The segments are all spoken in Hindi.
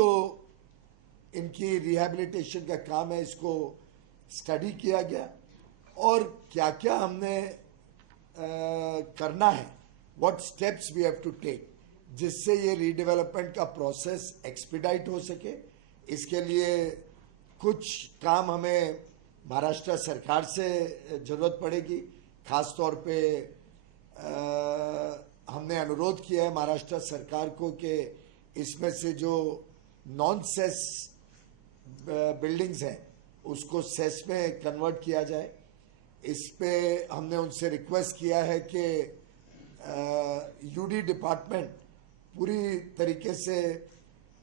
जो इनकी रिहैबिलिटेशन का काम है इसको स्टडी किया गया और क्या क्या हमने करना है, what steps we have to take, जिससे ये रीडेवलपमेंट का प्रोसेस एक्सपीडाइट हो सके। इसके लिए कुछ काम हमें महाराष्ट्र सरकार से जरूरत पड़ेगी। खास तौर पे हमने अनुरोध किया है महाराष्ट्र सरकार को कि इसमें से जो नॉन सेस बिल्डिंग्स हैं उसको सेस में कन्वर्ट किया जाए। इस पे हमने उनसे रिक्वेस्ट किया है कि यूडी डिपार्टमेंट पूरी तरीके से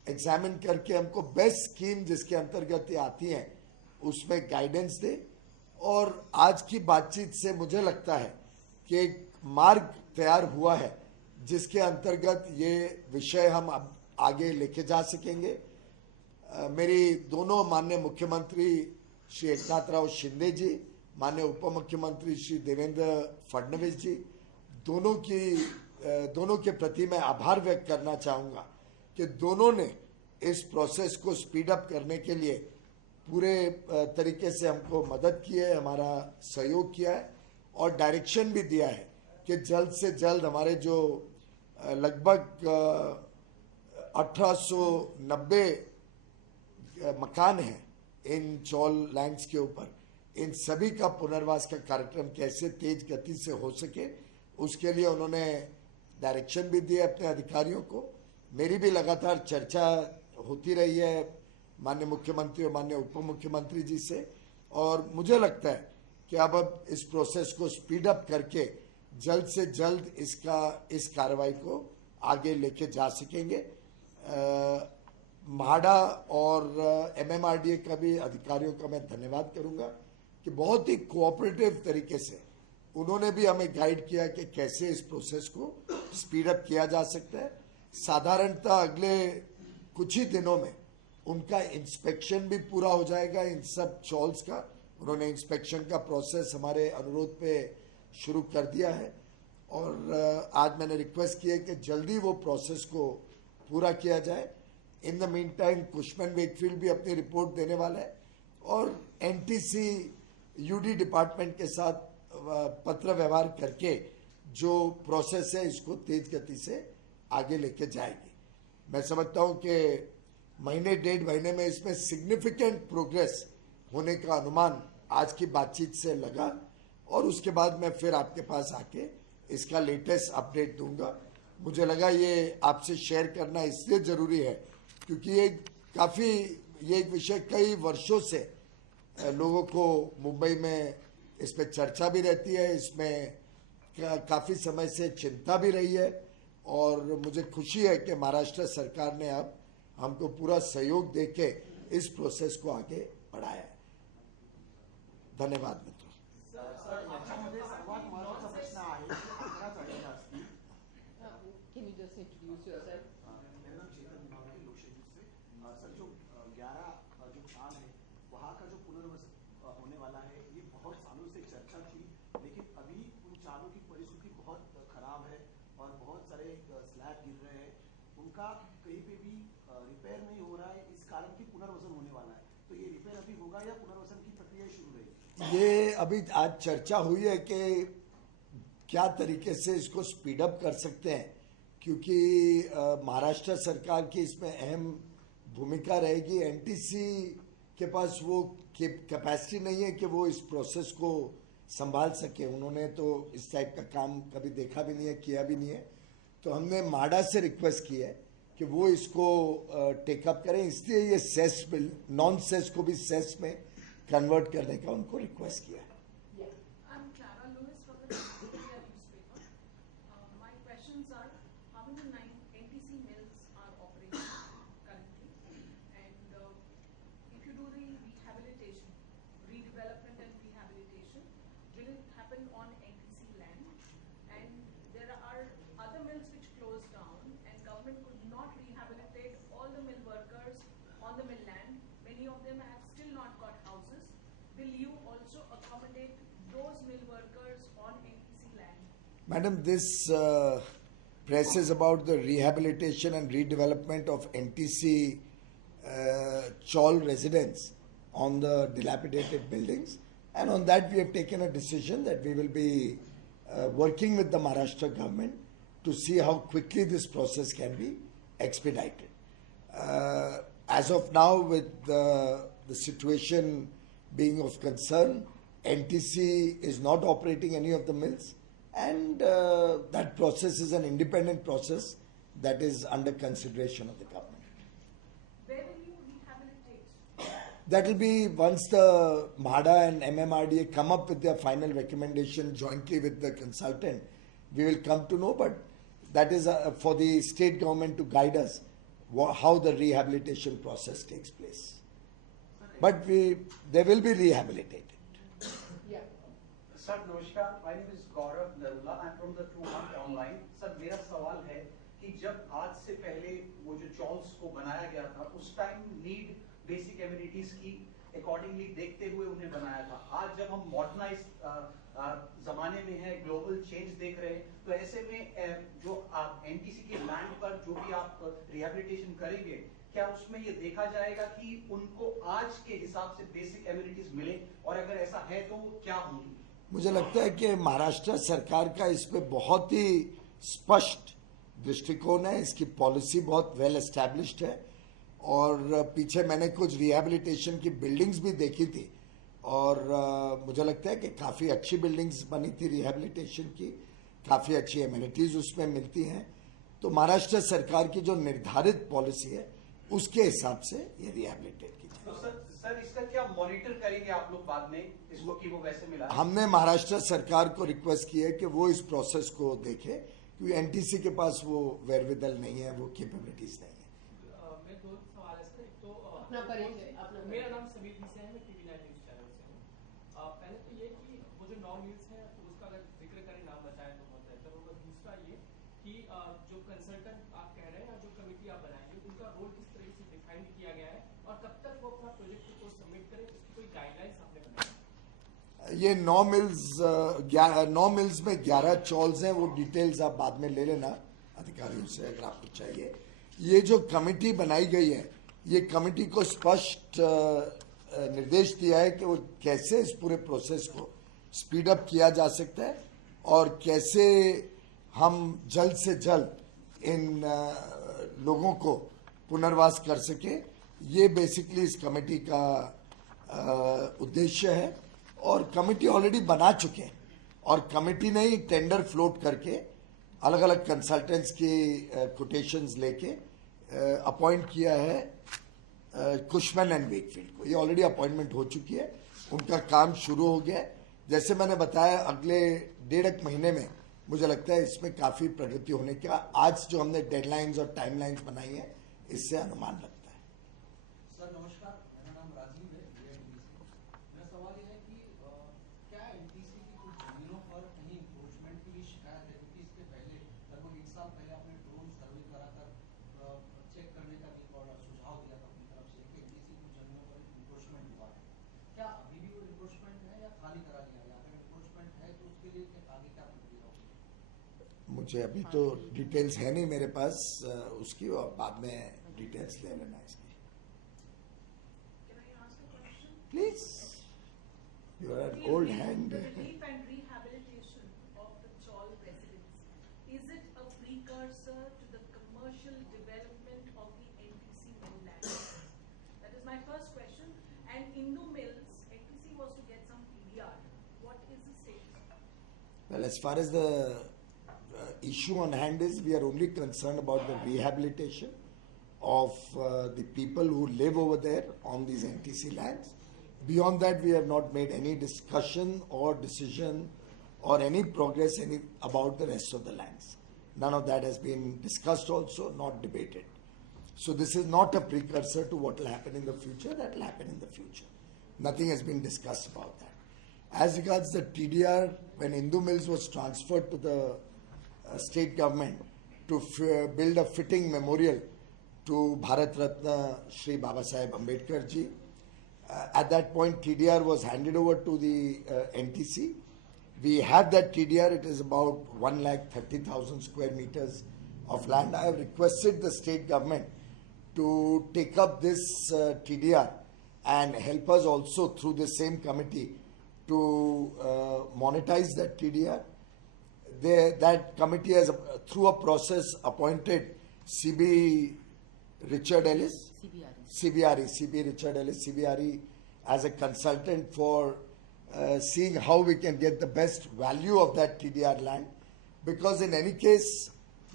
एग्जामिन करके हमको बेस्ट स्कीम जिसके अंतर्गत ये आती हैं उसमें गाइडेंस दे। और आज की बातचीत से मुझे लगता है कि एक मार्ग तैयार हुआ है जिसके अंतर्गत ये विषय हम अब आगे लेके जा सकेंगे। मेरी दोनों माननीय मुख्यमंत्री श्री एकनाथराव शिंदे जी, माननीय उप मुख्यमंत्री श्री देवेंद्र फडणवीस जी, दोनों के प्रति मैं आभार व्यक्त करना चाहूँगा कि दोनों ने इस प्रोसेस को स्पीड अप करने के लिए पूरे तरीके से हमको मदद की है, हमारा सहयोग किया है और डायरेक्शन भी दिया है कि जल्द से जल्द हमारे जो लगभग 1890 मकान हैं इन चौल लैंड्स के ऊपर, इन सभी का पुनर्वास का कार्यक्रम कैसे तेज गति से हो सके उसके लिए उन्होंने डायरेक्शन भी दिए अपने अधिकारियों को। मेरी भी लगातार चर्चा होती रही है माननीय मुख्यमंत्री और माननीय उप मुख्यमंत्री जी से और मुझे लगता है कि अब इस प्रोसेस को स्पीड अप करके जल्द से जल्द इस कार्रवाई को आगे लेके जा सकेंगे। म्हाडा और एमएमआरडीए का भी अधिकारियों का मैं धन्यवाद करूंगा कि बहुत ही कोऑपरेटिव तरीके से उन्होंने भी हमें गाइड किया कि कैसे इस प्रोसेस को स्पीड अप किया जा सकता है। साधारणतः अगले कुछ ही दिनों में उनका इंस्पेक्शन भी पूरा हो जाएगा इन सब चॉल्स का। उन्होंने इंस्पेक्शन का प्रोसेस हमारे अनुरोध पे शुरू कर दिया है और आज मैंने रिक्वेस्ट की है कि जल्दी वो प्रोसेस को पूरा किया जाए। In the mean time Cushman Wakefield भी अपनी रिपोर्ट देने वाला है और एनटीसी यूडी डिपार्टमेंट के साथ पत्र व्यवहार करके जो प्रोसेस है इसको तेज गति से आगे लेके जाएगी। मैं समझता हूं कि महीने डेढ़ महीने में इसमें सिग्निफिकेंट प्रोग्रेस होने का अनुमान आज की बातचीत से लगा और उसके बाद मैं फिर आपके पास आके इसका लेटेस्ट अपडेट दूंगा। मुझे लगा ये आपसे शेयर करना इसलिए जरूरी है क्योंकि ये एक विषय कई वर्षों से लोगों को मुंबई में इस पे चर्चा भी रहती है, इसमें काफी समय से चिंता भी रही है और मुझे खुशी है कि महाराष्ट्र सरकार ने अब हमको पूरा सहयोग देके इस प्रोसेस को आगे बढ़ाया है। धन्यवाद मित्रों। Can you just introduce yourself? मेरा नाम चेतन दिमागी लोकशेजी से। सर जो 11 जो काम है वहाँ का जो पुनर्वास होने वाला है ये बहुत सालों से चर्चा थी, लेकिन अभी उन चालों की परिस्थिति बहुत खराब है और बहुत सारे स्लैब गिर रहे हैं, उनका कहीं पे भी रिपेयर नहीं हो रहा है, इस कारण की पुनर्वसन होने वाला है। तो ये रिपेयर अभी होगा या पुनर्वसन की प्रक्रिया शुरू रहेगी? ये अभी आज चर्चा हुई है कि क्या तरीके से इसको स्पीड अप कर सकते हैं क्योंकि महाराष्ट्र सरकार की इसमें अहम भूमिका रहेगी। एनटीसी के पास वो कैपेसिटी नहीं है कि वो इस प्रोसेस को संभाल सके। उन्होंने तो इस टाइप का काम कभी देखा भी नहीं है, किया भी नहीं है। तो हमने म्हाडा से रिक्वेस्ट की है कि वो इसको टेकअप करें, इसलिए ये सेस नॉन सेस को भी सेस में कन्वर्ट करने का उनको रिक्वेस्ट किया है। Madam, this press is about the rehabilitation and redevelopment of NTC Chaul residents on the dilapidated buildings, and on that we have taken a decision that we will be working with the Maharashtra government to see how quickly this process can be expedited. As of now, with the situation being of concern, NTC is not operating any of the mills, and that process is an independent process that is under consideration of the government. Where will you rehabilitate? That will be once the MHADA and MMRDA come up with their final recommendation jointly with the consultant, we will come to know, but that is for the state government to guide us how the rehabilitation process takes place. But they will be rehabilitated. Yeah. Sir नमस्कार, my name is Gaurav Narula, I am from the 2 Month online. Sir मेरा सवाल है कि जब आज से पहले वो जो चॉल्स को बनाया गया था, उस टाइम नीड बेसिक एमिनिटीज की अकॉर्डिंगली देखते हुए उन्हें बनाया था। आज जब हम मॉडर्नाइज जमाने में है, ग्लोबल चेंज देख रहे हैं, तो ऐसे में जो आप एनटीसी के लैंड पर जो भी आप रिहेबिलिटेशन करेंगे, क्या उसमें ये देखा जाएगा कि उनको आज के हिसाब से बेसिक एमिनिटीज मिले, और अगर ऐसा है तो क्या होंगी? मुझे लगता है कि महाराष्ट्र सरकार का इस पे बहुत ही स्पष्ट दृष्टिकोण है, इसकी पॉलिसी बहुत वेल एस्टैब्लिश्ड है, और पीछे मैंने कुछ रिहैबिलिटेशन की बिल्डिंग्स भी देखी थी, और मुझे लगता है कि काफ़ी अच्छी बिल्डिंग्स बनी थी रिहैबिलिटेशन की, काफ़ी अच्छी एमिनिटीज उसमें मिलती हैं। तो महाराष्ट्र सरकार की जो निर्धारित पॉलिसी है उसके हिसाब से ये रिहैबिलिटेट की जाए। तो सर इसका क्या मॉनिटर करेंगे आप लोग बाद में इसको कि वो वैसे मिला? हमने महाराष्ट्र सरकार को रिक्वेस्ट की है कि वो इस प्रोसेस को देखे, क्योंकि एनटीसी के पास वो वेरविदल नहीं है, वो कैपेबिलिटीज नहीं है। मैं दो सवाल है सर। एक तो अपना परिचय, अपना मेरा नाम समीर से है, मैं टीवी 9 न्यूज चैनल से हूँ। पहले तो ये कि वो जो 9 मिल्स है तो उसका अगर जिक्र करें, नाम बताएं तो बहुत बेहतर होगा। दूसरा ये कि जो कंसल्टेंट आप कह रहे हैं, जो कमेटी आप बनाएंगे, उनका रोल किस तरह से डिफाइन किया गया है, और कब तक वो अपना प्रोजेक्ट को सबमिट करें, इसकी कोई गाइडलाइंस आपने बनाई? ये 9 मिल्स में 11 चॉल्स हैं, वो डिटेल्स आप बाद में ले लेना अधिकारियों से अगर आपको चाहिए। ये जो कमेटी बनाई गई है, ये कमेटी को स्पष्ट निर्देश दिया है कि वो कैसे इस पूरे प्रोसेस को स्पीड अप किया जा सकता है, और कैसे हम जल्द से जल्द इन लोगों को पुनर्वास कर सके। ये बेसिकली इस कमेटी का उद्देश्य है, और कमेटी ऑलरेडी बना चुके हैं, और कमेटी ने ही टेंडर फ्लोट करके अलग अलग कंसल्टेंट्स की कोटेशंस लेके अपॉइंट किया है कुशमैन एंड वेकफील्ड को। ये ऑलरेडी अपॉइंटमेंट हो चुकी है, उनका काम शुरू हो गया है। जैसे मैंने बताया, अगले 1.5 महीने में मुझे लगता है इसमें काफ़ी प्रगति होने का आज जो हमने डेडलाइंस और टाइमलाइंस बनाई है, इससे अनुमान लगता है। सर नमस्कार, मेरा नाम राजीव है, मेरा सवाल ये है कि क्या एनटीसी की कुछ जमीनों पर कहीं इंक्रोचमेंट की भी शिकायत है? क्योंकि इसके पहले लगभग 1 साल पहले आपने ड्रोन सर्वे कराकर चेक करने का भी सुझाव दिया था अपनी तरफ से कि एनटीसी की कुछ जमीनों पर इंक्रोचमेंट हुआ है। क्या अभी भी वो इंक्रोचमेंट है या खाली करा दिया गया? अगर इंक्रोचमेंट है तो उसके लिए आगे क्या प्रक्रिया होगी? मुझे अभी तो डिटेल्स है नहीं मेरे पास उसकी, और बाद में डिटेल्स ले लेना इसकी। Can I ask a question? Please, you are an old hand. The relief and rehabilitation of the Chaul residents, is it a precursor to the commercial development of the NTC mill land? That is my first question. And Hindu Mills, NTC was to get some PDR. What is the status? Well, as far as the issue on hand is, we are only concerned about the rehabilitation of the people who live over there on these NTC lands. Beyond that, we have not made any discussion or decision or any progress about the rest of the lands. None of that has been discussed also, not debated. So this is not a precursor to what will happen in the future. That will happen in the future. Nothing has been discussed about that. As regards the TDR, when Hindu Mills was transferred to the state government to build a fitting memorial to Bharat Ratna Shri Baba Saheb Ambedkar ji, at that point TDR was handed over to the NTC. We have that TDR. It is about 1,30,000 square meters of land. I have requested the state government to take up this TDR and help us also through the same committee to monetize that TDR. That committee has, through a process, appointed CB Richard Ellis, CB Richard Ellis, CBRE, as a consultant for seeing how we can get the best value of that TDR land. Because in any case,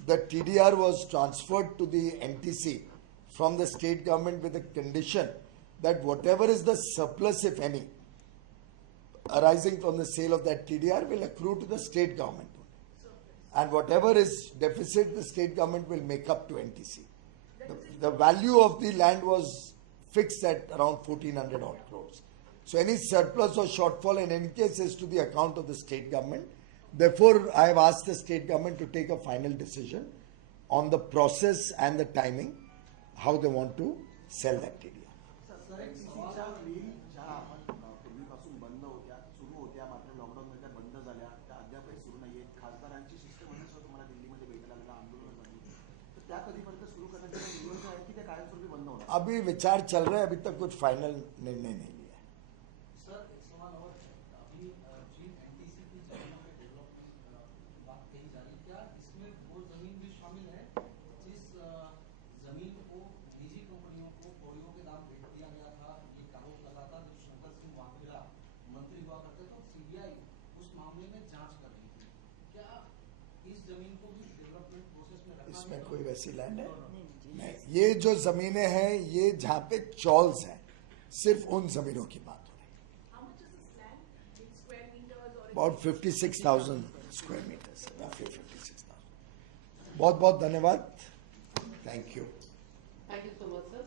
the TDR was transferred to the NTC from the state government with a condition that whatever is the surplus, if any, arising from the sale of that TDR will accrue to the state government. And whatever is deficit, the state government will make up to NTC. The value of the land was fixed at around 1400 odd crores. So any surplus or shortfall in any case is to the account of the state government. Therefore, I have asked the state government to take a final decision on the process and the timing, how they want to sell that TDR. Sir NTCच्या मिल ज्या आपण पूर्वीपासून बंद होत्या, सुरू होत्या, मात्र लॉकडाऊन मध्ये बंद झाल्या, त्या अद्यापही सुरू नाहीये. खासदारांची शिष्टमंडळ तुम्हाला दिल्लीमध्ये भेटायला लागला आंदोलनासाठी, तर त्या कधीपर्यंत सुरू करण्याचे नियोजन आहे की ते कायमस्वरूपी बंद होणार? अभी विचार चल रहा है, अभी तक कुछ फाइनल निर्णय नहीं लिया है। सर एक सवाल और है, अभी जिन एनटीसी की जमीनों के डेवलपमेंट की बात कही जा रही, क्या इसमें वो जमीन भी शामिल है जिस जमीन को निजी कंपनियों को करोड़ों के दाम बेच दिया गया था? ये आरोप लगा था जब शंकर सिंह वाघेला मंत्री हुआ करते थे, सीबीआई उस मामले में जांच कर रही थी। क्या इस जमीन को भी डेवलपमेंट प्रोसेस में रखा? इसमें कोई वैसी लैंड है नहीं। ये जो जमीनें हैं, ये जहाँ पे चॉल्स हैं, सिर्फ उन जमीनों की बात हो रही है। How much is this land in square meters or in About 56,000 square meters, roughly 56,000। बहुत बहुत धन्यवाद, thank you. Thank you so much, sir.